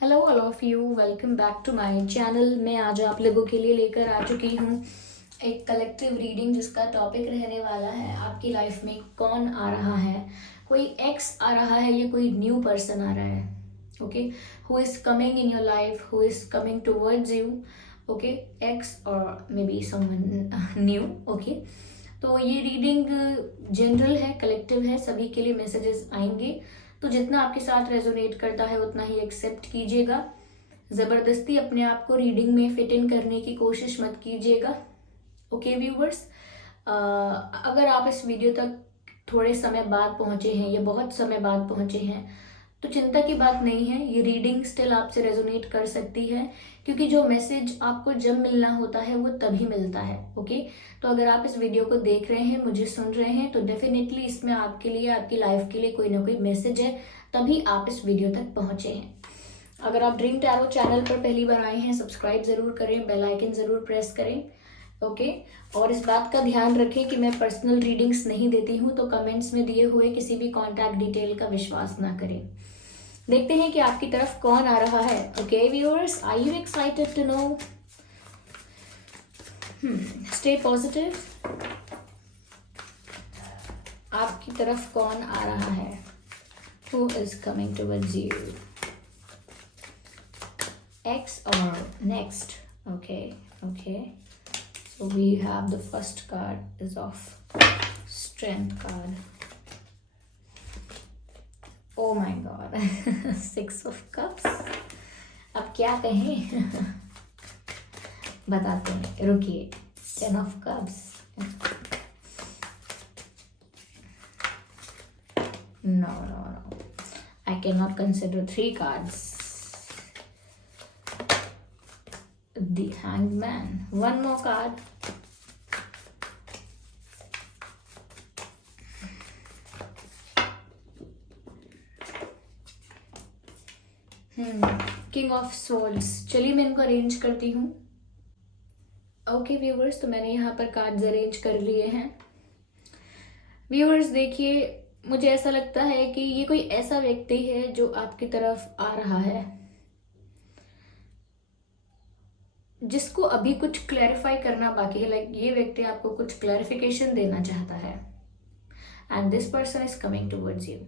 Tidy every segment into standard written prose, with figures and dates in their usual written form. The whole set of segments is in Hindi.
Hello all of you, welcome back to my channel. मैं आज आप लोगों के लिए लेकर आ चुकी हूँ एक कलेक्टिव रीडिंग जिसका टॉपिक रहने वाला है आपकी लाइफ में कौन आ रहा है। कोई एक्स आ रहा है या कोई न्यू पर्सन आ रहा है। Okay, who is coming in your life, who is coming towards you. Okay, ex और may be someone new. Okay, तो ये रीडिंग जनरल है, कलेक्टिव है, सभी के लिए मैसेजेस आएंगे। तो जितना आपके साथ रेजोनेट करता है उतना ही एक्सेप्ट कीजिएगा। ज़बरदस्ती अपने आप को रीडिंग में फिट इन करने की कोशिश मत कीजिएगा। ओके व्यूवर्स, अगर आप इस वीडियो तक थोड़े समय बाद पहुंचे हैं या बहुत समय बाद पहुंचे हैं तो चिंता की बात नहीं है, ये रीडिंग स्टिल आपसे रेजोनेट कर सकती है, क्योंकि जो मैसेज आपको जब मिलना होता है वो तभी मिलता है। ओके, तो अगर आप इस वीडियो को देख रहे हैं, मुझे सुन रहे हैं, तो डेफिनेटली इसमें आपके लिए, आपकी लाइफ के लिए कोई ना कोई मैसेज है, तभी आप इस वीडियो तक पहुंचे हैं। अगर आप ड्रीम टैरो चैनल पर पहली बार आए हैं, सब्सक्राइब जरूर करें, बेल आइकन जरूर प्रेस करें। ओके, और इस बात का ध्यान रखें कि मैं पर्सनल रीडिंग्स नहीं देती हूँ, तो कमेंट्स में दिए हुए किसी भी कॉन्टैक्ट डिटेल का विश्वास ना करें। देखते हैं कि आपकी तरफ कौन आ रहा है। Okay viewers, are you excited to know? Stay positive. आपकी तरफ कौन आ रहा है? Who is coming towards you? Ex और next? Okay okay, so we have the first card is of strength card. Oh my god. Six of cups. अब क्या कहें? बताते हैं, रुकिए। 10 of cups. No. I cannot consider 3 cards. The Hanged Man. One more card. King of souls. चलिए मैं इनको अरेंज करती हूँ। ओके व्यूवर्स, तो मैंने यहाँ पर कार्ड्स अरेंज कर लिए हैं। व्यूवर्स देखिए, मुझे ऐसा लगता है कि ये कोई ऐसा व्यक्ति है जो आपकी तरफ आ रहा है, जिसको अभी कुछ क्लैरिफाई करना बाकी है। लाइक ये व्यक्ति आपको कुछ क्लैरिफिकेशन देना चाहता है, and this person is coming towards you.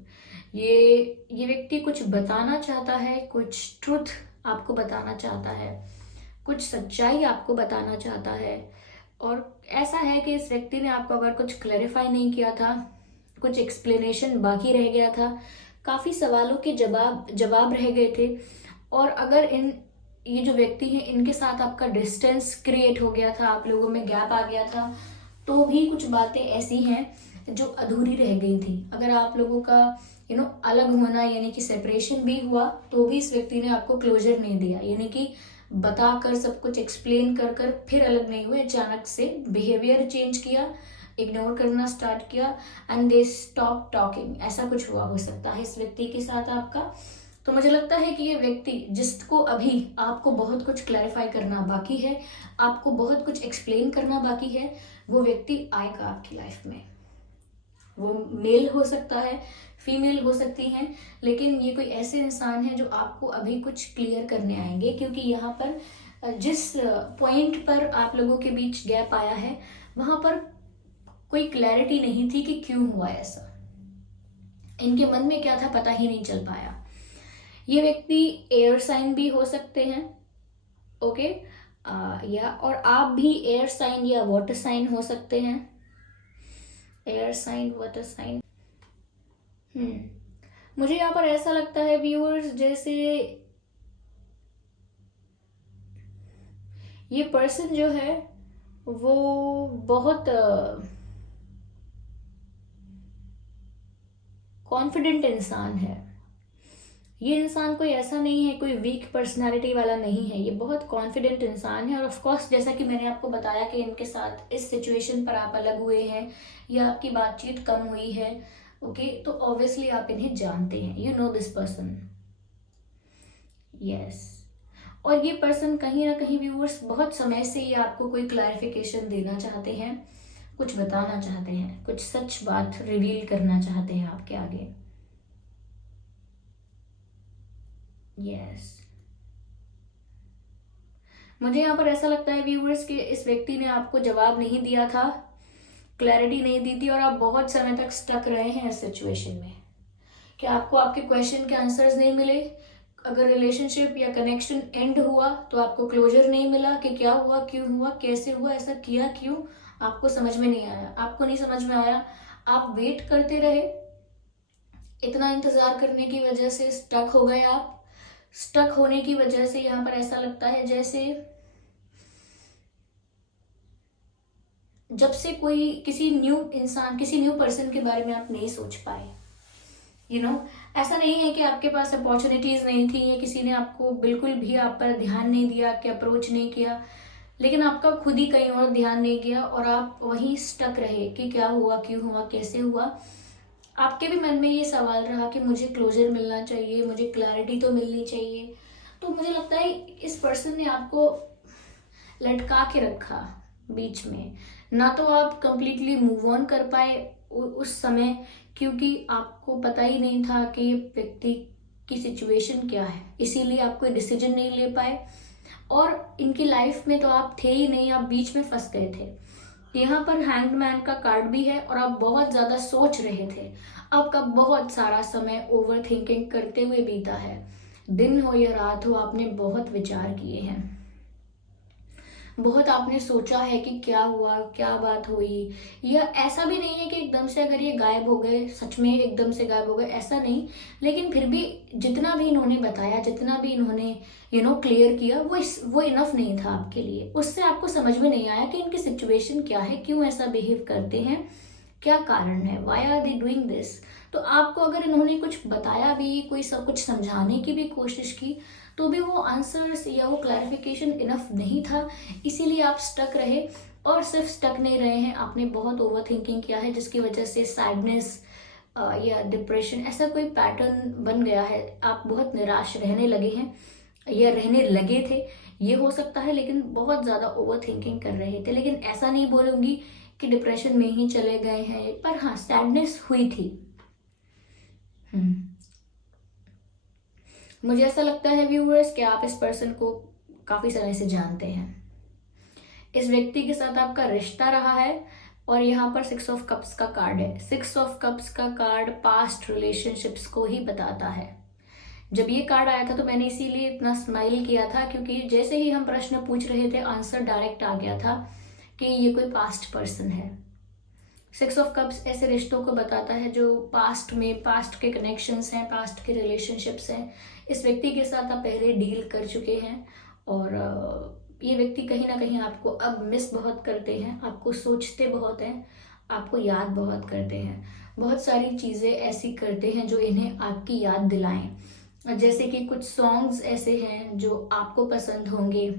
ये व्यक्ति कुछ बताना चाहता है, कुछ ट्रुथ आपको बताना चाहता है, कुछ सच्चाई आपको बताना चाहता है। और ऐसा है कि इस व्यक्ति ने आपको अगर कुछ क्लैरिफाई नहीं किया था, कुछ एक्सप्लेनेशन बाकी रह गया था, काफी सवालों के जवाब रह गए थे, और अगर ये जो व्यक्ति है इनके साथ आपका डिस्टेंस क्रिएट हो गया था, आप लोगों में गैप आ गया था, तो भी कुछ बातें ऐसी हैं जो अधूरी रह गई थी। अगर आप लोगों का अलग होना यानी कि सेपरेशन भी हुआ, तो भी इस व्यक्ति ने आपको क्लोजर नहीं दिया, यानी कि बताकर सब कुछ एक्सप्लेन कर कर फिर अलग नहीं हुए। अचानक से बिहेवियर चेंज किया, इग्नोर करना स्टार्ट किया, एंड दे स्टॉप टॉकिंग। ऐसा कुछ हुआ हो सकता है इस व्यक्ति के साथ आपका। तो मुझे लगता है कि ये व्यक्ति जिसको अभी आपको बहुत कुछ क्लैरिफाई करना बाकी है, आपको बहुत कुछ एक्सप्लेन करना बाकी है, वो व्यक्ति आएगा आपकी लाइफ में। वो मेल हो सकता है, फीमेल हो सकती हैं, लेकिन ये कोई ऐसे इंसान है जो आपको अभी कुछ क्लियर करने आएंगे, क्योंकि यहाँ पर जिस पॉइंट पर आप लोगों के बीच गैप आया है वहां पर कोई क्लैरिटी नहीं थी कि क्यों हुआ ऐसा। इनके मन में क्या था पता ही नहीं चल पाया। ये व्यक्ति एयर साइन भी हो सकते हैं। ओके, या और आप भी एयर साइन या वाटर साइन हो सकते हैं। Air sign, water sign. मुझे यहाँ पर ऐसा लगता है व्यूअर्स, जैसे ये पर्सन जो है वो बहुत कॉन्फिडेंट इंसान है। ये इंसान कोई ऐसा नहीं है, कोई वीक पर्सनालिटी वाला नहीं है, ये बहुत कॉन्फिडेंट इंसान है। और ऑफ कोर्स जैसा कि मैंने आपको बताया कि इनके साथ इस सिचुएशन पर आप अलग हुए हैं या आपकी बातचीत कम हुई है, ओके, तो ऑब्वियसली आप इन्हें जानते हैं, you know this person. Yes, और ये पर्सन कहीं ना कहीं व्यूअर्स बहुत समय से ये आपको कोई क्लैरिफिकेशन देना चाहते हैं, कुछ बताना चाहते हैं, कुछ सच बात रिवील करना चाहते हैं आपके आगे। यस, मुझे यहाँ पर ऐसा लगता है व्यूअर्स कि इस व्यक्ति ने आपको जवाब नहीं दिया था, क्लैरिटी नहीं दी थी, और आप बहुत समय तक स्टक रहे हैं इस सिचुएशन में कि आपको आपके क्वेश्चन के आंसर्स नहीं मिले। अगर रिलेशनशिप या कनेक्शन एंड हुआ तो आपको क्लोजर नहीं मिला कि क्या हुआ, क्यों हुआ, कैसे हुआ, ऐसा किया क्यों, आपको समझ में नहीं आया। आपको नहीं समझ में आया, आप वेट करते रहे, इतना इंतजार करने की वजह से स्टक हो गए आप। स्टक होने की वजह से यहाँ पर ऐसा लगता है जैसे जब से कोई किसी न्यू इंसान, किसी न्यू पर्सन के बारे में आप नहीं सोच पाए। ऐसा नहीं है कि आपके पास अपॉर्चुनिटीज नहीं थी या किसी ने आपको बिल्कुल भी आप पर ध्यान नहीं दिया, कि अप्रोच नहीं किया, लेकिन आपका खुद ही कहीं और ध्यान नहीं गया और आप वहीं स्टक रहे कि क्या हुआ, क्यों हुआ, कैसे हुआ। आपके भी मन में ये सवाल रहा कि मुझे क्लोजर मिलना चाहिए, मुझे क्लैरिटी तो मिलनी चाहिए। तो मुझे लगता है इस पर्सन ने आपको लटका के रखा बीच में, ना तो आप कंप्लीटली मूव ऑन कर पाए उस समय, क्योंकि आपको पता ही नहीं था कि ये व्यक्ति की सिचुएशन क्या है, इसीलिए आप कोई डिसीजन नहीं ले पाए। और इनकी लाइफ में तो आप थे ही नहीं, आप बीच में फंस गए थे। यहाँ पर हैंगमैन का कार्ड भी है और आप बहुत ज्यादा सोच रहे थे। आपका बहुत सारा समय ओवर थिंकिंग करते हुए बीता है, दिन हो या रात हो, आपने बहुत विचार किए हैं, बहुत आपने सोचा है कि क्या हुआ, क्या बात हुई। या ऐसा भी नहीं है कि एकदम से अगर ये गायब हो गए, सच में एकदम से गायब हो गए, ऐसा नहीं, लेकिन फिर भी जितना भी इन्होंने बताया, जितना भी इन्होंने क्लियर किया, वो इनफ नहीं था आपके लिए। उससे आपको समझ में नहीं आया कि इनकी सिचुएशन क्या है, क्यों ऐसा बिहेव करते हैं, क्या कारण है, why are they doing this. तो आपको अगर इन्होंने कुछ बताया भी, कोई सब कुछ समझाने की भी कोशिश की, तो भी वो आंसर्स या वो क्लैरिफिकेशन इनफ नहीं था, इसीलिए आप स्टक रहे। और सिर्फ स्टक नहीं रहे हैं, आपने बहुत ओवर थिंकिंग किया है, जिसकी वजह से सैडनेस या डिप्रेशन ऐसा कोई पैटर्न बन गया है। आप बहुत निराश रहने लगे हैं या रहने लगे थे, ये हो सकता है, लेकिन बहुत ज़्यादा ओवर थिंकिंग कर रहे थे। लेकिन ऐसा नहीं बोलूँगी कि डिप्रेशन में ही चले गए हैं, पर हाँ, सैडनेस हुई थी। मुझे ऐसा लगता है व्यूअर्स कि आप इस पर्सन को काफ़ी समय से जानते हैं। इस व्यक्ति के साथ आपका रिश्ता रहा है, और यहाँ पर 6 ऑफ कप्स का कार्ड है। 6 ऑफ कप्स का कार्ड पास्ट रिलेशनशिप्स को ही बताता है। जब ये कार्ड आया था तो मैंने इसीलिए इतना स्माइल किया था, क्योंकि जैसे ही हम प्रश्न पूछ रहे थे आंसर डायरेक्ट आ गया था कि ये कोई पास्ट पर्सन है। 6 ऑफ कप्स ऐसे रिश्तों को बताता है जो पास्ट में, पास्ट के कनेक्शंस हैं, पास्ट के रिलेशनशिप्स हैं। इस व्यक्ति के साथ आप पहले डील कर चुके हैं, और ये व्यक्ति कहीं ना कहीं आपको अब मिस बहुत करते हैं, आपको सोचते बहुत हैं, आपको याद बहुत करते हैं। बहुत सारी चीज़ें ऐसी करते हैं जो इन्हें आपकी याद दिलाएं, जैसे कि कुछ सॉन्ग्स ऐसे हैं जो आपको पसंद होंगे,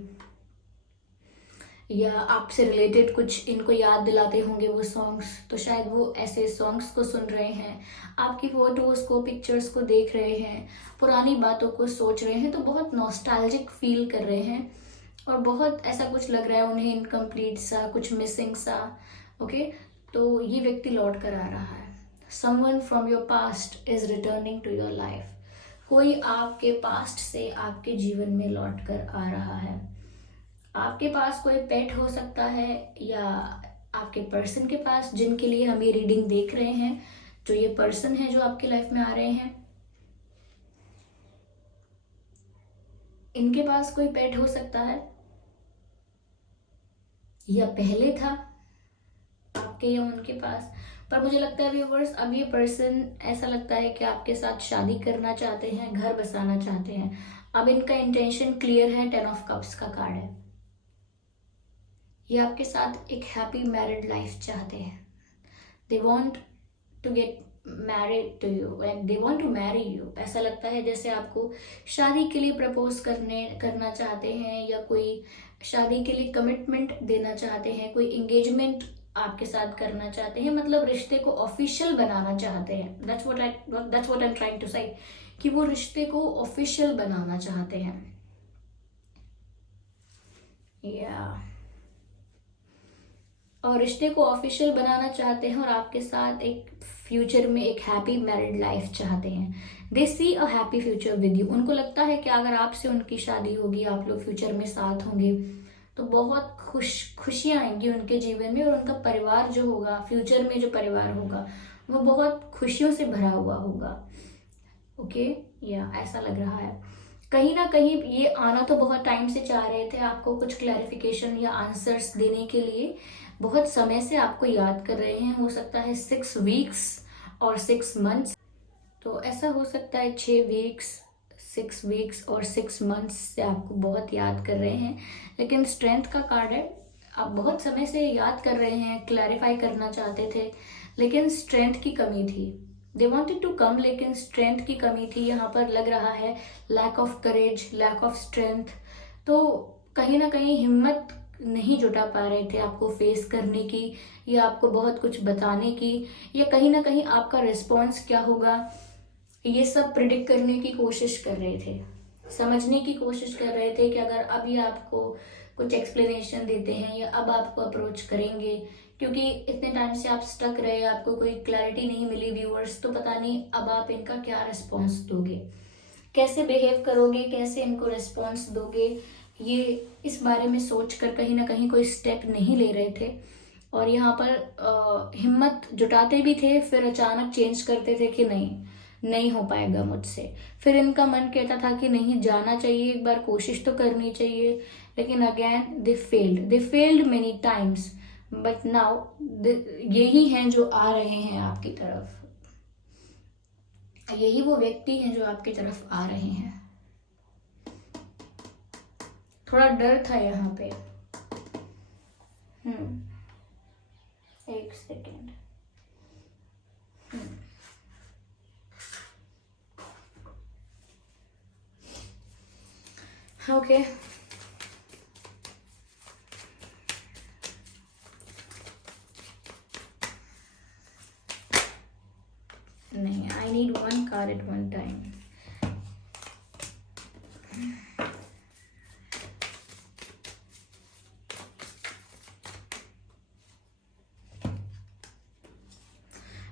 या आपसे रिलेटेड कुछ इनको याद दिलाते होंगे वो सॉन्ग्स, तो शायद वो ऐसे सॉन्ग्स को सुन रहे हैं, आपकी फोटोज को, पिक्चर्स को देख रहे हैं, पुरानी बातों को सोच रहे हैं, तो बहुत नॉस्टैल्जिक फील कर रहे हैं, और बहुत ऐसा कुछ लग रहा है उन्हें इनकम्प्लीट सा, कुछ मिसिंग सा। ओके, तो ये व्यक्ति लौट कर आ रहा है। Someone from your past is returning to your life. कोई आपके पास्ट से आपके जीवन में लौट कर आ रहा है। आपके पास कोई पेट हो सकता है, या आपके पर्सन के पास, जिनके लिए हम ये रीडिंग देख रहे हैं, जो ये पर्सन है जो आपकी लाइफ में आ रहे हैं, इनके पास कोई पेट हो सकता है, या पहले था आपके या उनके पास। पर मुझे लगता है व्यूअर्स, अब ये पर्सन ऐसा लगता है कि आपके साथ शादी करना चाहते हैं, घर बसाना चाहते हैं। अब इनका इंटेंशन क्लियर है। 10 ऑफ कप्स का कार्ड है। ये आपके साथ एक हैप्पी मैरिड लाइफ चाहते हैं। They want to get married to you and they want to marry you. ऐसा लगता है जैसे आपको शादी के लिए प्रपोज करना चाहते हैं, या कोई शादी के लिए कमिटमेंट देना चाहते हैं, कोई एंगेजमेंट आपके साथ करना चाहते हैं, मतलब रिश्ते को ऑफिशियल बनाना चाहते हैं। That's what I am trying to say, कि वो रिश्ते को ऑफिशियल बनाना चाहते हैं। और रिश्ते को ऑफिशियल बनाना चाहते हैं, और आपके साथ एक फ्यूचर में एक हैप्पी मैरिड लाइफ चाहते हैं। They see a happy future with you. उनको लगता है कि अगर आपसे उनकी शादी होगी, आप लोग फ्यूचर में साथ होंगे, तो बहुत खुशियाँ आएंगी उनके जीवन में, और उनका परिवार जो होगा, फ्यूचर में जो परिवार होगा, वो बहुत खुशियों से भरा हुआ होगा। ओके, या ऐसा लग रहा है। कहीं ना कहीं ये आना तो बहुत टाइम से चाह रहे थे, आपको कुछ क्लैरिफिकेशन या आंसर्स देने के लिए बहुत समय से आपको याद कर रहे हैं। हो सकता है 6 वीक्स और 6 मंथ्स, तो ऐसा हो सकता है 6 वीक्स, 6 वीक्स और 6 मंथ्स से आपको बहुत याद कर रहे हैं। लेकिन स्ट्रेंथ का कार्ड है, आप बहुत समय से याद कर रहे हैं, क्लैरिफाई करना चाहते थे, लेकिन स्ट्रेंथ की कमी थी। दे वॉन्टेड टू कम, लेकिन स्ट्रेंथ की कमी थी। यहाँ पर लग रहा है lack of courage, lack of strength. तो कहीं ना कहीं हिम्मत नहीं जुटा पा रहे थे आपको फेस करने की, या आपको बहुत कुछ बताने की, या कहीं ना कहीं आपका रिस्पॉन्स क्या होगा, ये सब प्रिडिक्ट करने की कोशिश कर रहे थे, समझने की कोशिश कर रहे थे कि अगर अभी आपको कुछ एक्सप्लेनेशन देते हैं या अब आपको अप्रोच करेंगे, क्योंकि इतने टाइम से आप स्टक रहे, आपको कोई क्लैरिटी नहीं मिली व्यूअर्स, तो पता नहीं अब आप इनका क्या रिस्पॉन्स दोगे, कैसे बिहेव करोगे, कैसे इनको रिस्पॉन्स दोगे, ये इस बारे में सोच कर कहीं ना कहीं कोई स्टेप नहीं ले रहे थे। और यहाँ पर हिम्मत जुटाते भी थे, फिर अचानक चेंज करते थे कि नहीं हो पाएगा मुझसे। फिर इनका मन कहता था कि नहीं, जाना चाहिए, एक बार कोशिश तो करनी चाहिए, लेकिन again they failed many times. But now यही हैं जो आ रहे हैं आपकी तरफ, यही वो व्यक्ति हैं जो आपकी तरफ आ रहे हैं। थोड़ा डर था यहाँ पे। एक सेकेंड। ओके, नहीं, I need 1 card at one time.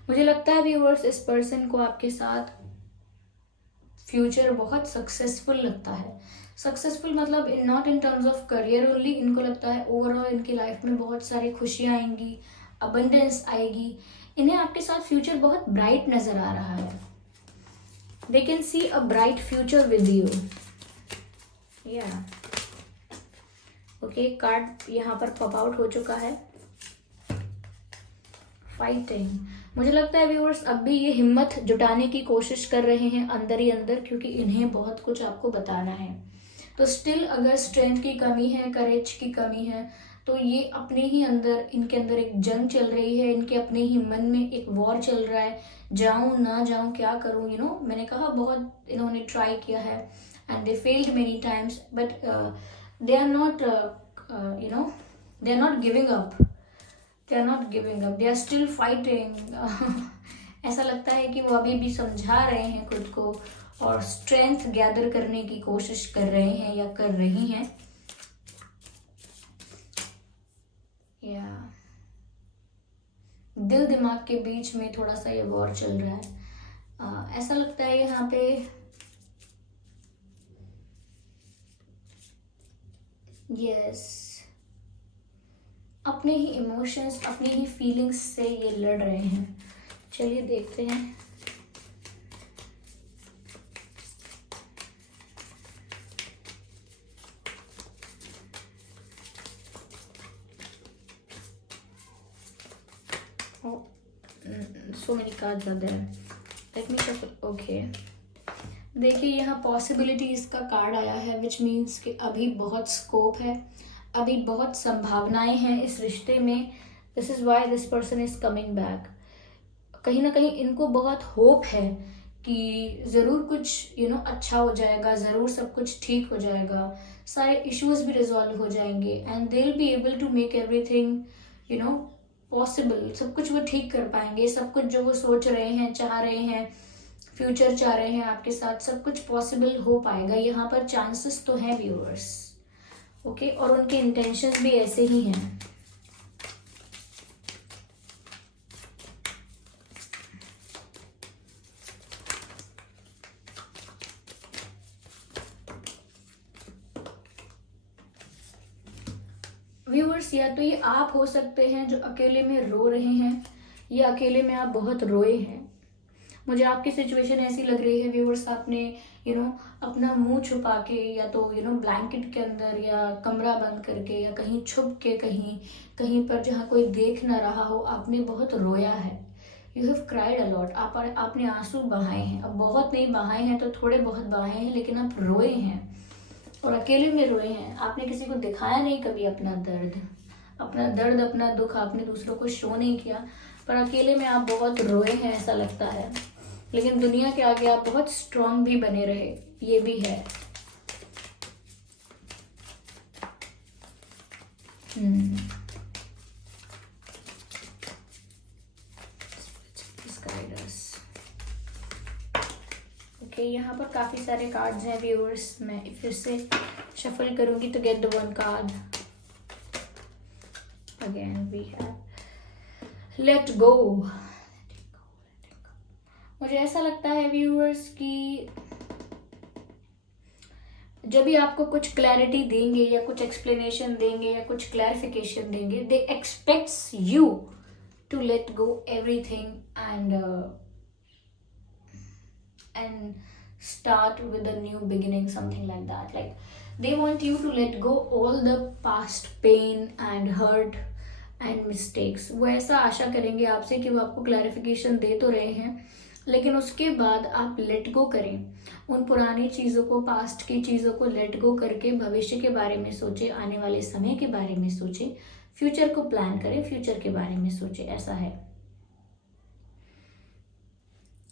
मुझे लगता है व्यूअर्स, इस पर्सन को आपके साथ फ्यूचर बहुत सक्सेसफुल लगता है। सक्सेसफुल मतलब not in terms of career only, इनको लगता है ओवरऑल इनकी लाइफ में बहुत सारी खुशियाँ आएंगी, अबंडेंस आएगी, इन्हें आपके साथ फ्यूचर बहुत ब्राइट नजर आ रहा है। They can see a bright future with you. या ओके, कार्ड यहाँ पर पॉप आउट हो चुका है, फाइटिंग। मुझे लगता है व्यूअर्स अब भी ये हिम्मत जुटाने की कोशिश कर रहे हैं अंदर ही अंदर, क्योंकि इन्हें बहुत कुछ आपको बताना है। तो स्टिल अगर स्ट्रेंथ की कमी है, करेज की कमी है, तो ये अपने ही अंदर, इनके अंदर एक जंग चल रही है, इनके अपने ही मन में एक वॉर चल रहा है, जाऊं ना जाऊं, क्या करूं, मैंने कहा बहुत इन्होंने ट्राई किया है and they failed many times, but they are not they are not giving up, they are not giving up, they are still fighting. ऐसा लगता है कि वो अभी भी समझा रहे हैं खुद को और स्ट्रेंथ गैदर करने की कोशिश कर रहे हैं या कर रही हैं। या दिल दिमाग के बीच में थोड़ा सा ये वॉर चल रहा है। ऐसा लगता है यहाँ पे यस, अपने ही इमोशंस, अपनी ही फीलिंग्स से ये लड़ रहे हैं। चलिए देखते हैं। So many cards are there, let me check. Okay, देखिए यहाँ पॉसिबिलिटीज का कार्ड आया है, विच मीन्स कि अभी बहुत स्कोप है, अभी बहुत संभावनाएं हैं इस रिश्ते में। This is why this person is coming back. कहीं ना कहीं इनको बहुत होप है कि ज़रूर कुछ अच्छा हो जाएगा, ज़रूर सब कुछ ठीक हो जाएगा, सारे इश्यूज भी रिजॉल्व हो जाएंगे and they will be able to make everything possible. सब कुछ वो ठीक कर पाएंगे, सब कुछ जो वो सोच रहे हैं, चाह रहे हैं, फ्यूचर चाह रहे हैं आपके साथ, सब कुछ पॉसिबल हो पाएगा। यहाँ पर चांसेस तो हैं व्यूअर्स। ओके, और उनके इंटेंशंस भी ऐसे ही हैं। व्यूअर्स, या तो ये आप हो सकते हैं जो अकेले में रो रहे हैं, या अकेले में आप बहुत रोए हैं। मुझे आपकी सिचुएशन ऐसी लग रही है व्यूअर्स, आपने अपना मुंह छुपा के, या तो ब्लैंकेट के अंदर, या कमरा बंद करके, या कहीं छुप के, कहीं कहीं पर जहाँ कोई देख ना रहा हो, आपने बहुत रोया है। You have cried a lot. आपने आंसू बहाए हैं। अब बहुत नहीं बहाए हैं तो थोड़े बहुत बहाए हैं, लेकिन आप रोए हैं और अकेले में रोए हैं। आपने किसी को दिखाया नहीं कभी अपना दर्द, अपना दुख आपने दूसरों को शो नहीं किया, पर अकेले में आप बहुत रोए हैं ऐसा लगता है। लेकिन दुनिया के आगे आप बहुत स्ट्रांग भी बने रहे, ये भी है। ओके, यहाँ पर काफी सारे कार्ड्स हैं व्यूअर्स। मैं फिर से शफल करूंगी तो get the one card. Again we have let go. मुझे ऐसा लगता है व्यूअर्स कि जब भी आपको कुछ क्लैरिटी देंगे, या कुछ एक्सप्लेनेशन देंगे, या कुछ क्लैरिफिकेशन देंगे, they expects you to let go everything and start with a new beginning, something like that. Like they want you to let go all the past pain and hurt and mistakes. वो ऐसा आशा करेंगे आपसे कि वो आपको क्लैरिफिकेशन दे तो रहे हैं, लेकिन उसके बाद आप लेट गो करें उन पुरानी चीज़ों को, पास्ट की चीज़ों को लेट गो करके भविष्य के बारे में सोचे, आने वाले समय के बारे में सोचे, फ्यूचर को प्लान करें, फ्यूचर के बारे में सोचे। ऐसा है।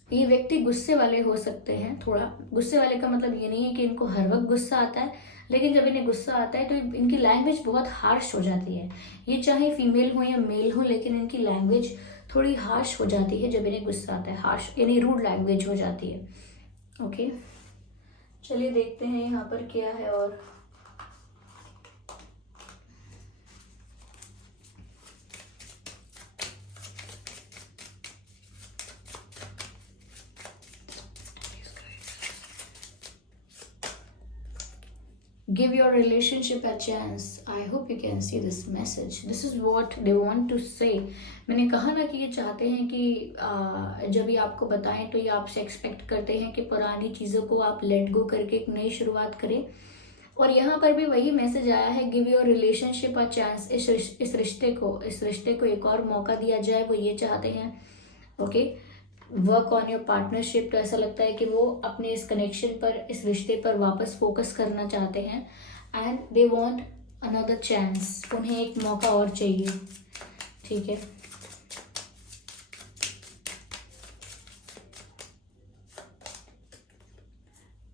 ये व्यक्ति गुस्से वाले हो सकते हैं। थोड़ा गुस्से वाले का मतलब ये नहीं है कि इनको हर वक्त गुस्सा आता है, लेकिन जब इन्हें गुस्सा आता है तो इनकी लैंग्वेज बहुत हार्श हो जाती है। ये चाहे फीमेल हो या मेल हो, लेकिन इनकी लैंग्वेज थोड़ी हार्श हो जाती है जब इन्हें गुस्सा आता है। हार्श यानी रूड लैंग्वेज हो जाती है। ओके, चलिए देखते हैं यहाँ पर क्या है। और give your relationship a chance. I hope you can see this message. This is what they want to say. मैंने कहा ना कि ये चाहते हैं कि जब ये आपको बताएं तो ये आपसे एक्सपेक्ट करते हैं कि पुरानी चीज़ों को आप लेट गो करके एक नई शुरुआत करें। और यहाँ पर भी वही मैसेज आया है, give your relationship a chance. इस रिश्ते को एक और मौका दिया जाए, वो ये चाहते हैं। Okay, work on your partnership. तो ऐसा लगता है कि वो अपने इस कनेक्शन पर, इस रिश्ते पर वापस फोकस करना चाहते हैं। And they want another chance. उन्हें एक मौका और चाहिए। ठीक है,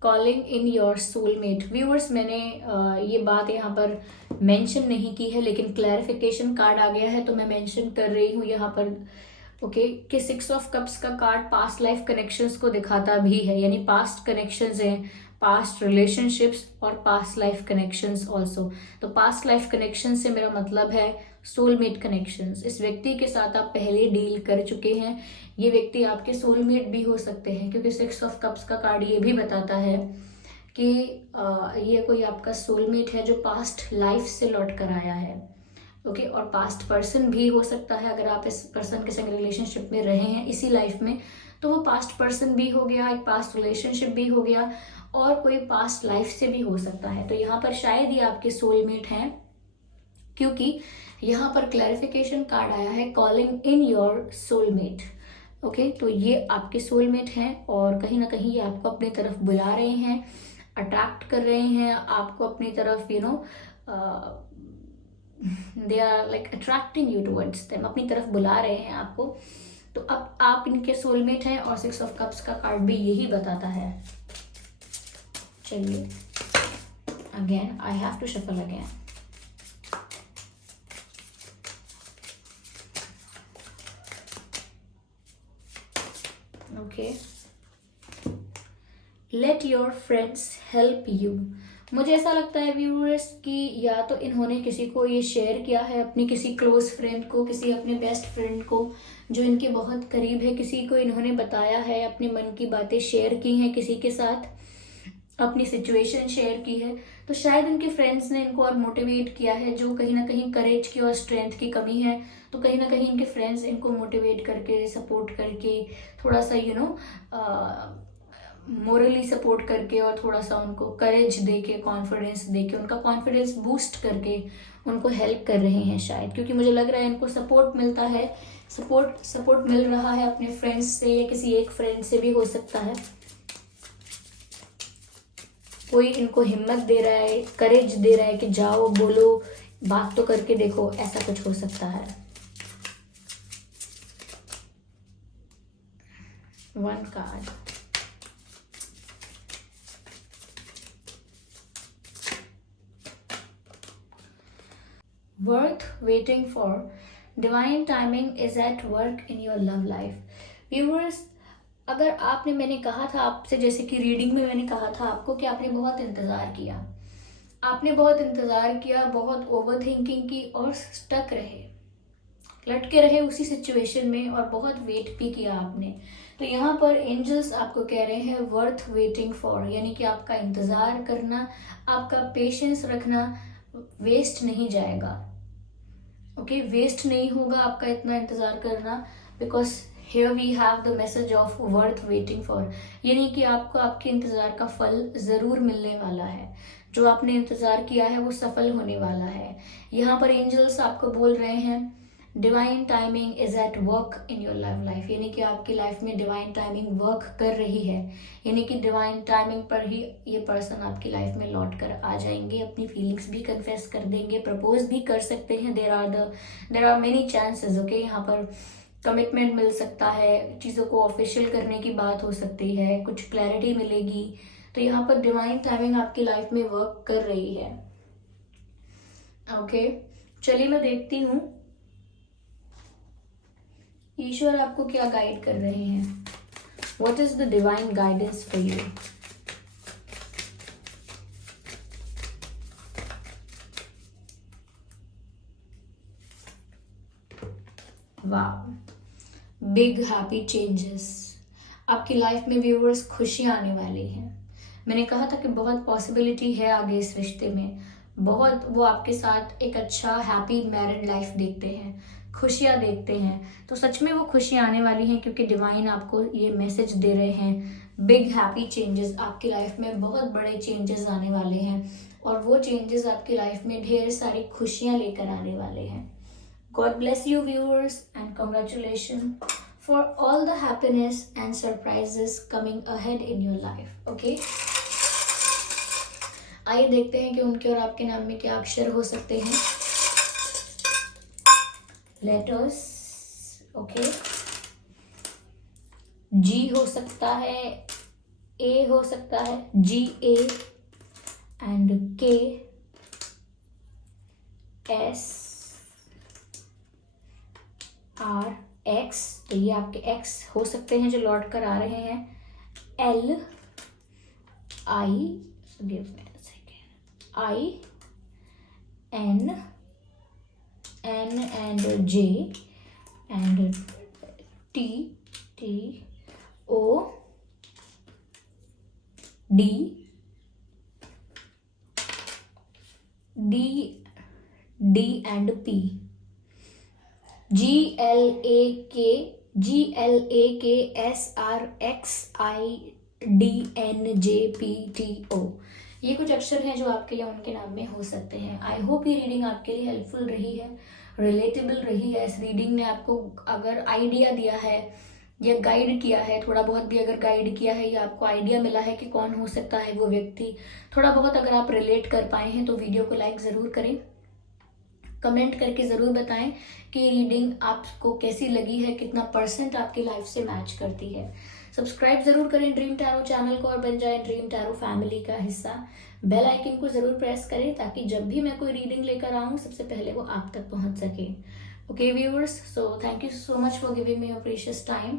calling in your soulmate. Viewers, मैंने ये बात यहाँ पर मेंशन नहीं की है, लेकिन क्लैरिफिकेशन कार्ड आ गया है तो मैं मेंशन कर रही हूँ यहाँ पर। ओके, कि 6 ऑफ कप्स का कार्ड पास्ट लाइफ कनेक्शंस को दिखाता भी है, यानी पास्ट कनेक्शंस हैं, पास्ट रिलेशनशिप्स और पास्ट लाइफ कनेक्शंस ऑल्सो। तो पास्ट लाइफ कनेक्शन से मेरा मतलब है सोलमेट कनेक्शंस। इस व्यक्ति के साथ आप पहले डील कर चुके हैं। ये व्यक्ति आपके सोलमेट भी हो सकते हैं, क्योंकि 6 ऑफ कप्स का कार्ड ये भी बताता है कि ये कोई आपका सोलमेट है जो पास्ट लाइफ से लौट कर आया है। ओके, और पास्ट पर्सन भी हो सकता है। अगर आप इस पर्सन के संग रिलेशनशिप में रहे हैं इसी लाइफ में, तो वो पास्ट पर्सन भी हो गया, एक पास्ट रिलेशनशिप भी हो गया, और कोई पास्ट लाइफ से भी हो सकता है। तो यहाँ पर शायद ये आपके सोलमेट हैं, क्योंकि यहाँ पर क्लैरिफिकेशन कार्ड आया है, calling in your soulmate. Okay, तो ये आपके सोलमेट हैं, और कहीं ना कहीं ये आपको अपनी तरफ बुला रहे हैं, अट्रैक्ट कर रहे हैं आपको अपनी तरफ। They are like attracting you towards them, अपनी तरफ बुला रहे हैं आपको। तो अब आप इनके सोलमेट हैं, और 6 ऑफ कप्स का कार्ड भी यही बताता है। चलिए, again I have to shuffle again. Okay, let your friends help you. मुझे ऐसा लगता है व्यूअर्स कि या तो इन्होंने किसी को ये शेयर किया है, अपनी किसी क्लोज फ्रेंड को, किसी अपने बेस्ट फ्रेंड को जो इनके बहुत करीब है, किसी को इन्होंने बताया है, अपने मन की बातें शेयर की हैं किसी के साथ। अपनी सिचुएशन शेयर की है, तो शायद इनके फ्रेंड्स ने इनको और मोटिवेट किया है। जो कहीं ना कहीं करेज की और स्ट्रेंथ की कमी है, तो कहीं ना कहीं इनके फ्रेंड्स इनको मोटिवेट करके, सपोर्ट करके, थोड़ा सा मोरली सपोर्ट करके और थोड़ा सा उनको करेज दे के, कॉन्फिडेंस दे के, उनका कॉन्फिडेंस बूस्ट करके उनको हेल्प कर रहे हैं शायद। क्योंकि मुझे लग रहा है इनको सपोर्ट मिलता है, सपोर्ट मिल रहा है अपने फ्रेंड्स से, या किसी एक फ्रेंड से भी हो सकता है। कोई इनको हिम्मत दे रहा है, करेज दे रहा है कि जाओ, बोलो, बात तो करके देखो, ऐसा कुछ हो सकता है। 1 card. Worth waiting for. Divine timing is at work in your love life. Viewers, अगर आपने, मैंने कहा था आपसे, जैसे कि रीडिंग में मैंने कहा था आपको कि आपने बहुत इंतज़ार किया, बहुत ओवर थिंकिंग की और स्टक रहे, लटके रहे उसी सिचुएशन में, और बहुत वेट भी किया आपने। तो यहाँ पर एंजल्स आपको कह रहे हैं वर्थ वेटिंग फॉर, यानी कि आपका इंतज़ार करना, आपका पेशेंस रखना वेस्ट नहीं जाएगा। ओके, वेस्ट नहीं होगा आपका इतना इंतज़ार करना, because here we have the message of worth waiting for, यानी कि आपको आपके इंतज़ार का फल ज़रूर मिलने वाला है। जो आपने इंतज़ार किया है वो सफल होने वाला है। यहाँ पर एंजल्स आपको बोल रहे हैं divine timing is at work in your love life, यानी कि आपकी लाइफ में डिवाइन टाइमिंग वर्क कर रही है, यानी कि डिवाइन टाइमिंग पर ही ये पर्सन आपकी लाइफ में लौट कर आ जाएंगे, अपनी फीलिंग्स भी कन्फेस कर देंगे, प्रपोज भी कर सकते हैं। There are many chances. Okay, यहाँ पर कमिटमेंट मिल सकता है, चीज़ों को ऑफिशियल करने की बात हो सकती है, कुछ क्लैरिटी मिलेगी। तो यहाँ पर डिवाइन टाइमिंग आपकी लाइफ में वर्क कर रही है। ओके, चलिए मैं देखती हूँ ईश्वर आपको क्या गाइड कर रहे हैं। What is the divine guidance for you? वाह, बिग हैप्पी चेंजेस आपकी लाइफ में व्यूअर्स, खुशियां आने वाली हैं। मैंने कहा था कि बहुत पॉसिबिलिटी है आगे इस रिश्ते में, बहुत वो आपके साथ एक अच्छा हैप्पी मैरिड लाइफ देखते हैं, खुशियां देखते हैं। तो सच में वो खुशियां आने वाली हैं, क्योंकि डिवाइन आपको ये मैसेज दे रहे हैं बिग हैप्पी चेंजेस। आपकी लाइफ में बहुत बड़े चेंजेस आने वाले हैं, और वो चेंजेस आपकी लाइफ में ढेर सारी खुशियां लेकर आने वाले हैं। God bless you viewers and congratulation for all the happiness and surprises coming ahead in your life. Okay, आइए देखते हैं कि उनके और आपके नाम में क्या अक्षर हो सकते हैं, लेटर्स। ओके, जी हो सकता है, ए हो सकता है, GA and K, S, R, X, तो ये आपके X हो सकते हैं जो लौट कर आ रहे हैं, L, I, give me a second, I, N and J and T, O, D and P, GLAK SRXIDNJPTO। ये कुछ अक्षर हैं जो आपके या उनके नाम में हो सकते हैं। आई होप ये रीडिंग आपके लिए हेल्पफुल रही है, रिलेटेबल रही है। इस रीडिंग ने आपको अगर आइडिया दिया है या गाइड किया है, थोड़ा बहुत भी अगर गाइड किया है या आपको आइडिया मिला है कि कौन हो सकता है वो व्यक्ति, थोड़ा बहुत अगर आप रिलेट कर पाए हैं, तो वीडियो को लाइक ज़रूर करें, कमेंट करके ज़रूर बताएं कि रीडिंग आपको कैसी लगी है, कितना % आपकी लाइफ से मैच करती है। सब्सक्राइब ज़रूर करें ड्रीम टैरो चैनल को और बन जाएं ड्रीम टैरो फैमिली का हिस्सा। बेल आइकन को ज़रूर प्रेस करें ताकि जब भी मैं कोई रीडिंग लेकर आऊँ सबसे पहले वो आप तक पहुँच सके। Okay viewers, so thank you so much for giving me your precious time.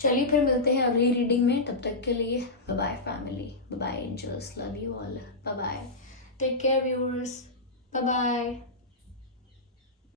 चलिए फिर मिलते हैं अगली रीडिंग में, तब तक के लिए bye bye family, bye bye angels, love you all, bye bye, take care viewers, bye bye.